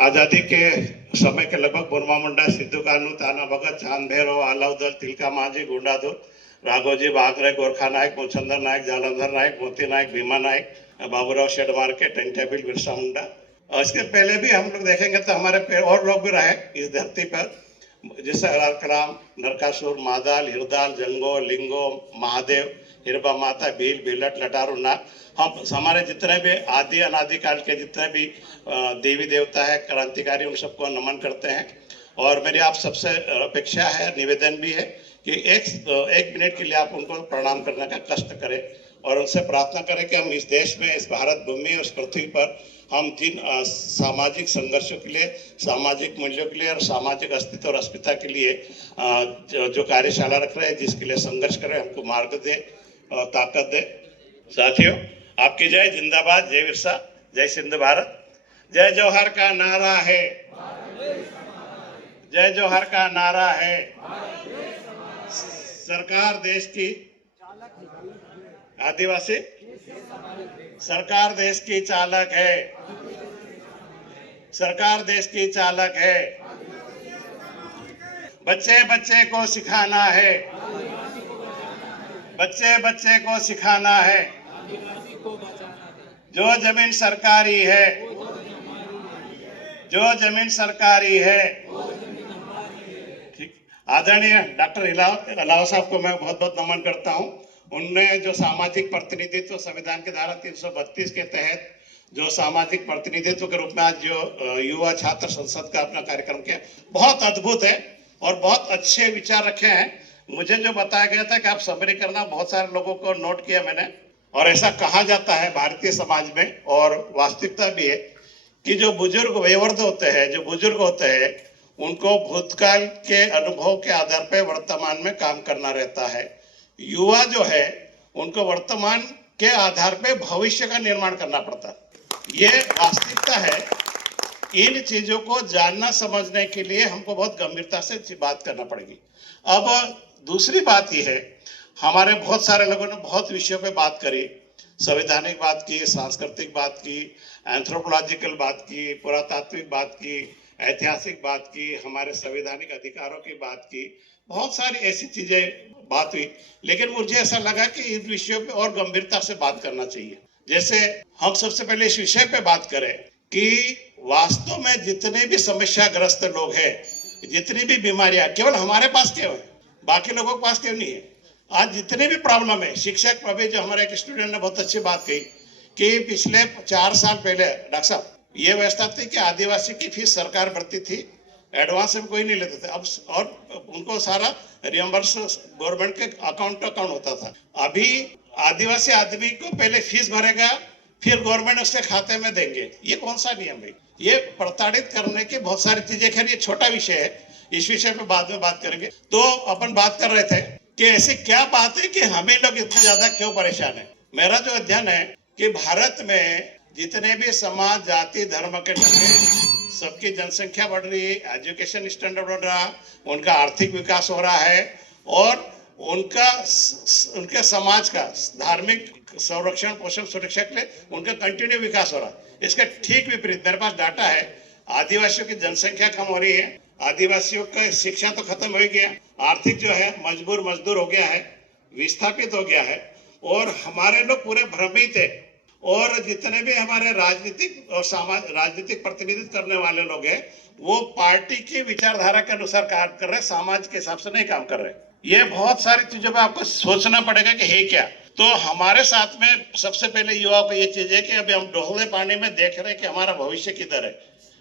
आजादी के समय के लगभग बुरमा मुंडा, सिद्धू कानू, ताना भगत, चांद भैरव, आलाउदल, तिलका मांझी, गुंडाधुर, राघोजी, बागरे, गोरखा नायक, मूलचंदर नायक, जालंधर नायक, मोती नायक, भीमा नायक, बाबूराव शेडमार्के, टंट्याबिल, बिरसा मुंडा। और इसके पहले भी हम लोग देखेंगे तो हमारे और लोग भी रहे इस धरती पर, जैसे कलाम, नरकासुर, मादाल, हिरदाल, जंगो, लिंगो, महादेव, हिरबा माता, भील, भीलट, लटारू, नाग। हम हमारे जितने भी आदि अनादि काल के जितने भी देवी देवता है, क्रांतिकारी, उन सबको नमन करते हैं। और मेरी आप सबसे अपेक्षा है, निवेदन भी है कि एक मिनट के लिए आप उनको प्रणाम करने का कष्ट करें और उनसे प्रार्थना करें कि हम इस देश में, इस भारत भूमि, उस पृथ्वी पर हम जिन सामाजिक संघर्षों के लिए, सामाजिक मूल्यों के लिए और सामाजिक अस्तित्व और अस्मिता के लिए जो कार्यशाला रख रहे हैं, जिसके लिए संघर्ष करें, हमको मार्ग दे, ताकत दे। साथियों, आपकी जय, जिंदाबाद, जय बिरसा, जय सिंध भारत। जय जौहर का नारा है, जय जौहर का नारा है। सरकार देश की आदिवासी, सरकार देश की चालक है, सरकार देश की चालक है। बच्चे बच्चे को सिखाना है, बच्चे बच्चे को सिखाना है। जो जमीन सरकारी है, जो जमीन सरकारी है। ठीक, आदरणीय डॉक्टर इलावा साहब को मैं बहुत बहुत नमन करता हूं। उनने जो सामाजिक प्रतिनिधित्व संविधान के धारा 332 के तहत जो सामाजिक प्रतिनिधित्व के रूप में आज जो युवा छात्र संसद का अपना कार्यक्रम किया, बहुत अद्भुत है और बहुत अच्छे विचार रखे हैं। मुझे जो बताया गया था कि आप समरी करना, बहुत सारे लोगों को नोट किया मैंने, और ऐसा कहा जाता है भारतीय समाज में और वास्तविकता भी है कि जो बुजुर्ग वयोवृद्ध होते हैं, जो बुजुर्ग होते हैं, उनको भूतकाल के अनुभव के आधार पर वर्तमान में काम करना रहता है। युवा जो है, उनको वर्तमान के आधार पर भविष्य का निर्माण करना पड़ता है। ये वास्तविकता है। इन चीजों को जानना समझने के लिए हमको बहुत गंभीरता से बात करना पड़ेगी। अब दूसरी बात यह है, हमारे बहुत सारे लोगों ने बहुत विषयों पे बात करी, संवैधानिक बात की, सांस्कृतिक बात की, एंथ्रोपोलॉजिकल बात की, पुरातात्विक बात की, ऐतिहासिक बात की, हमारे संवैधानिक अधिकारों की बात की, बहुत सारी ऐसी चीजें बात हुई। लेकिन मुझे ऐसा लगा कि इन विषयों पे और गंभीरता से बात करना चाहिए। जैसे हम सबसे पहले इस विषय पे बात करें कि वास्तव में जितने भी समस्याग्रस्त लोग हैं, जितनी भी बीमारियां केवल हमारे पास क्यों है, बाकी लोगों के पास क्यों नहीं है। आज जितने भी प्रॉब्लम है, शिक्षक, अभी जो हमारे एक स्टूडेंट ने बहुत अच्छी बात कही कि पिछले 4 साल पहले डॉक्टर साहब ये व्यवस्था थी कि आदिवासी की फीस सरकार भरती थी, एडवांस में कोई नहीं लेते थे, अब और उनको सारा रियम्बर्स गवर्नमेंट के अकाउंट होता था। अभी आदिवासी आदमी को पहले फीस भरेगा, फिर गवर्नमेंट उसके खाते में देंगे। ये कौन सा नियम है? ये प्रताड़ित करने की बहुत सारी चीजें। खैर, ये छोटा विषय है, इस विषय पे बाद में बात करेंगे। तो अपन बात कर रहे थे कि ऐसी क्या बात है कि हमें लोग इतने ज्यादा क्यों परेशान है। मेरा जो अध्ययन है कि भारत में जितने भी समाज, जाति, धर्म के लोग हैं, सबकी जनसंख्या बढ़ रही है, एजुकेशन स्टैंडर्ड बढ़ रहा है, उनका आर्थिक विकास हो रहा है और उनके समाज का धार्मिक संरक्षण, पोषण, सुरक्षा के लिए उनका कंटिन्यू विकास हो रहा है। इसका ठीक विपरीत मेरे पास डाटा है, आदिवासियों की जनसंख्या कम हो रही है, आदिवासियों का शिक्षा तो खत्म हो गया, आर्थिक जो है मजदूर हो गया है, विस्थापित हो गया है, और हमारे लोग पूरे भ्रमित है। और जितने भी हमारे राजनीतिक और राजनीतिक प्रतिनिधित्व करने वाले लोग हैं, वो पार्टी की विचारधारा के अनुसार काम कर रहे, समाज के हिसाब से नहीं काम कर रहे। ये बहुत सारी चीजों पे आपको सोचना पड़ेगा कि है क्या। तो हमारे साथ में सबसे पहले युवाओं को ये चीज है कि अभी हम डोहले पानी में देख रहे हैं कि हमारा भविष्य किधर है।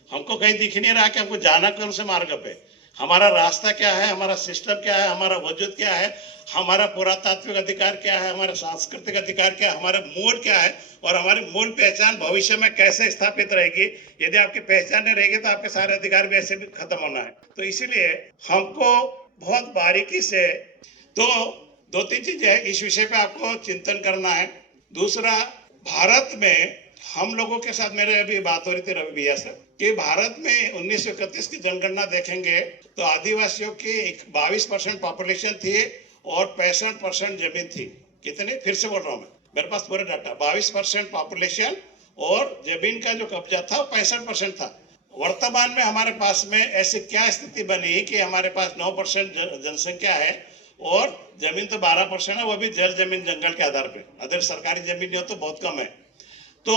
हमको कहीं दिख नहीं रहा कि हमको जाना कौन से मार्ग पे, हमारा रास्ता क्या है, हमारा सिस्टम क्या है, हमारा वजूद क्या है, हमारा पुरातात्विक अधिकार क्या है, हमारा सांस्कृतिक अधिकार क्या है, हमारे मूल क्या है और हमारी मूल पहचान भविष्य में कैसे स्थापित रहेगी। यदि आपकी पहचान नहीं रहेगी तो आपके सारे अधिकार भी ऐसे भी खत्म होना है। तो इसीलिए हमको बहुत बारीकी से तो 2-3 चीजें इस विषय पे आपको चिंतन करना है। दूसरा, भारत में हम लोगों के साथ मेरे अभी बात हो रही थी रवि भैया से कि भारत में 1931 की जनगणना देखेंगे तो आदिवासियों की 22% पॉपुलेशन थी और 65% जमीन थी। कितने, फिर से बोल रहा हूँ मैं, मेरे पास पूरा डाटा, 22% पॉपुलेशन और जमीन का जो कब्जा था 65% था। वर्तमान में हमारे पास में ऐसी क्या स्थिति बनी कि हमारे पास 9% जनसंख्या है और जमीन तो 12% है, वो भी जल जमीन जंगल के आधार पे, अगर सरकारी जमीन हो तो बहुत कम है। तो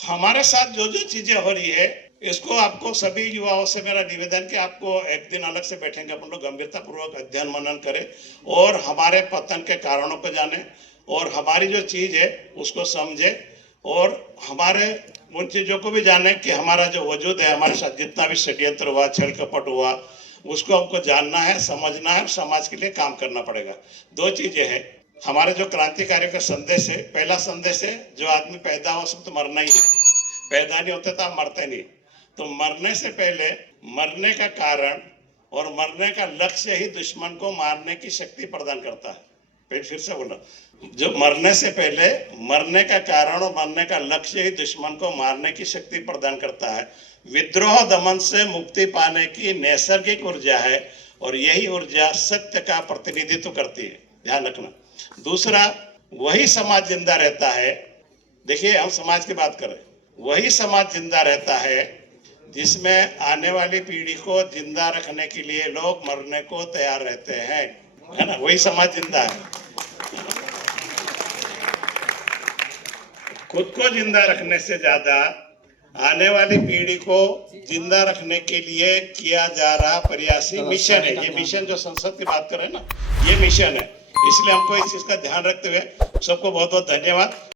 हमारे साथ जो जो चीजें हो रही है, इसको आपको सभी युवाओं से मेरा निवेदन कि आपको एक दिन अलग से बैठेंगे, अपन लोग गंभीरता पूर्वक अध्ययन मनन करें और हमारे पतन के कारणों को जाने और हमारी जो चीज है उसको समझे और हमारे उन चीजों को भी जाने कि हमारा जो वजूद है, हमारे साथ जितना भी षड्यंत्र हुआ, छल कपट हुआ, उसको हमको जानना है, समझना है और समाज के लिए काम करना पड़ेगा। दो चीजें हैं हमारे जो क्रांतिकारी का संदेश है। पहला संदेश है जो आदमी पैदा हो सब तो मरना ही है, पैदा नहीं होते तो आप मरते नहीं। तो मरने से पहले मरने का कारण और मरने का लक्ष्य ही दुश्मन को मारने की शक्ति प्रदान करता है। फिर से बोला, जो मरने से पहले मरने का कारण और मरने का लक्ष्य ही दुश्मन को मारने की शक्ति प्रदान करता है। विद्रोह दमन से मुक्ति पाने की नैसर्गिक ऊर्जा है और यही ऊर्जा सत्य का प्रतिनिधित्व करती है, ध्यान रखना। दूसरा, वही समाज जिंदा रहता है, देखिए हम समाज की बात करें, वही समाज जिंदा रहता है जिसमें आने वाली पीढ़ी को जिंदा रखने के लिए लोग मरने को तैयार रहते हैं, है ना, वही समाज जिंदा है। खुद को जिंदा रखने से ज्यादा आने वाली पीढ़ी को जिंदा रखने के लिए किया जा रहा प्रयासी मिशन है। ये मिशन जो संसद की बात कर रहे हैं ना, ये मिशन है। इसलिए हमको इस चीज का ध्यान रखते हुए सबको बहुत बहुत धन्यवाद।